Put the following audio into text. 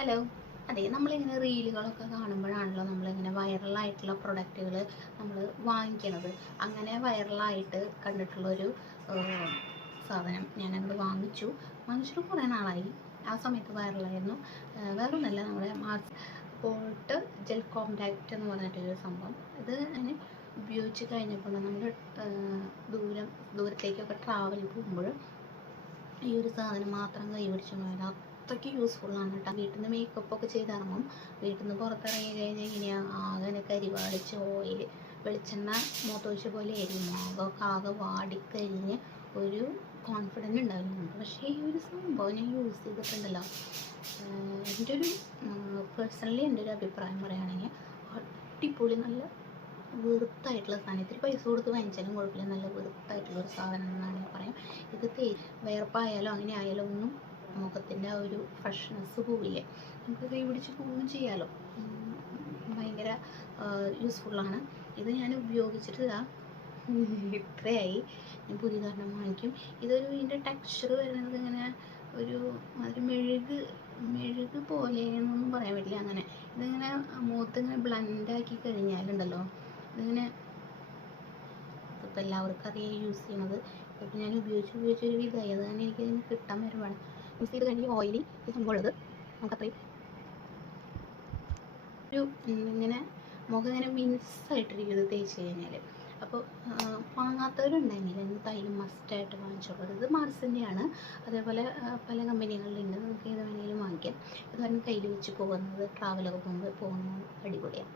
Hello. അതെ, നമ്മളിങ്ങനെ റീലുകളൊക്കെ കാണുമ്പോഴാണല്ലോ നമ്മളിങ്ങനെ വൈറലായിട്ടുള്ള പ്രൊഡക്റ്റുകൾ നമ്മൾ വാങ്ങിക്കണത്. അങ്ങനെ വൈറലായിട്ട് കണ്ടിട്ടുള്ളൊരു സാധനം ഞാനങ്ങോട്ട് വാങ്ങിച്ചിട്ട് കുറേ നാളായി. ആ സമയത്ത് വൈറലായിരുന്നു. വേറൊന്നല്ല, നമ്മുടെ മാർസ് പോൾട്ട് ജെൽ കോമ്പാക്റ്റ് എന്ന് പറഞ്ഞിട്ടൊരു സംഭവം. ഇത് ഞാൻ ഉപയോഗിച്ച് കഴിഞ്ഞപ്പോൾ നമ്മൾ ദൂരത്തേക്കൊക്കെ ട്രാവൽ പോകുമ്പോൾ ഈ ഒരു സാധനം മാത്രം കൈ പിടിച്ച് പോയാൽ അത്രയ്ക്ക് യൂസ്ഫുള്ളാണ് കേട്ടോ. വീട്ടിൽ നിന്ന് മേക്കപ്പൊക്കെ ചെയ്തിറങ്ങും. വീട്ടിൽ നിന്ന് പുറത്തിറങ്ങി കഴിഞ്ഞാൽ ഇങ്ങനെയാണ് ആകെ കരിവാളിച്ച് ഓയിൽ വെളിച്ചെണ്ണ മുഖത്തൊഴിച്ച പോലെ ആയിരിക്കും. മുഖമൊക്കെ ആകെ വാടിക്കരിഞ്ഞ് ഒരു കോൺഫിഡൻറ്റ് ഉണ്ടാവില്ല. പക്ഷേ ഈ ഒരു സംഭവം ഞാൻ യൂസ് ചെയ്തിട്ടുണ്ടല്ലോ, എൻ്റെ ഒരു പേഴ്സണലി എൻ്റെ ഒരു അഭിപ്രായം പറയുകയാണെങ്കിൽ അടിപൊളി, നല്ല വെറുത്തായിട്ടുള്ള സാധനം. ഇത്തിരി പൈസ കൊടുത്ത് വാങ്ങിച്ചാലും കുഴപ്പമില്ല, നല്ല വെറുത്തായിട്ടുള്ളൊരു സാധനം എന്നാണ് ഞാൻ പറയാം. ഇത് വിയർപ്പായാലോ അങ്ങനെ ആയാലും ഒന്നും മുഖത്തിൻ്റെ ആ ഒരു ഫ്രഷ്നെസ് പോവില്ലേ. നമുക്ക് കൈ പിടിച്ച് പോവുകയും ചെയ്യാമല്ലോ. ഭയങ്കര യൂസ്ഫുള്ളാണ്. ഇത് ഞാൻ ഉപയോഗിച്ചിട്ട് ഇത്രയായി. ഞാൻ പുതിയതൊരെണ്ണം വാങ്ങിക്കും. ഇതിൻ്റെ ടെക്സ്ചർ വരുന്നത് ഇങ്ങനെ ഒരു മെഴുക് പോലെ എന്നൊന്നും പറയാൻ പറ്റില്ല. അങ്ങനെ ഇതിങ്ങനെ മുഖത്ത് ഇങ്ങനെ ബ്ലെൻഡാക്കി കഴിഞ്ഞാലുണ്ടല്ലോ, ഇതിങ്ങനെ ഇപ്പം എല്ലാവർക്കും അറിയാം യൂസ് ചെയ്യണത്. ഇപ്പം ഞാൻ ഉപയോഗിച്ചൊരു വിധമായി. അത് തന്നെ എനിക്കതിന് കിട്ടാൻ വരുവാണ്. യൂസ് ചെയ്ത് കഴിഞ്ഞ് ഓയിലി ഈ സംഭവം ഉള്ളത് നമുക്കത്രയും ഒരു ഇങ്ങനെ മുഖം ഇങ്ങനെ മിനുസായിട്ടിരിക്കും തേച്ച് കഴിഞ്ഞാൽ. അപ്പോൾ വാങ്ങാത്തവരുണ്ടെങ്കിൽ എന്തായാലും മസ്റ്റായിട്ട് വാങ്ങിച്ചോളൂ. ഇത് മാർസിൻ്റെയാണ്. അതേപോലെ പല കമ്പനികളിലുണ്ട്. നമുക്ക് ഏത് വേണമെങ്കിലും വാങ്ങിക്കാം. ഇത് കാരണം കയ്യിൽ വെച്ച് പോകുന്നത് ട്രാവലൊക്കെ പോകുന്നത് അടിപൊളിയാണ്.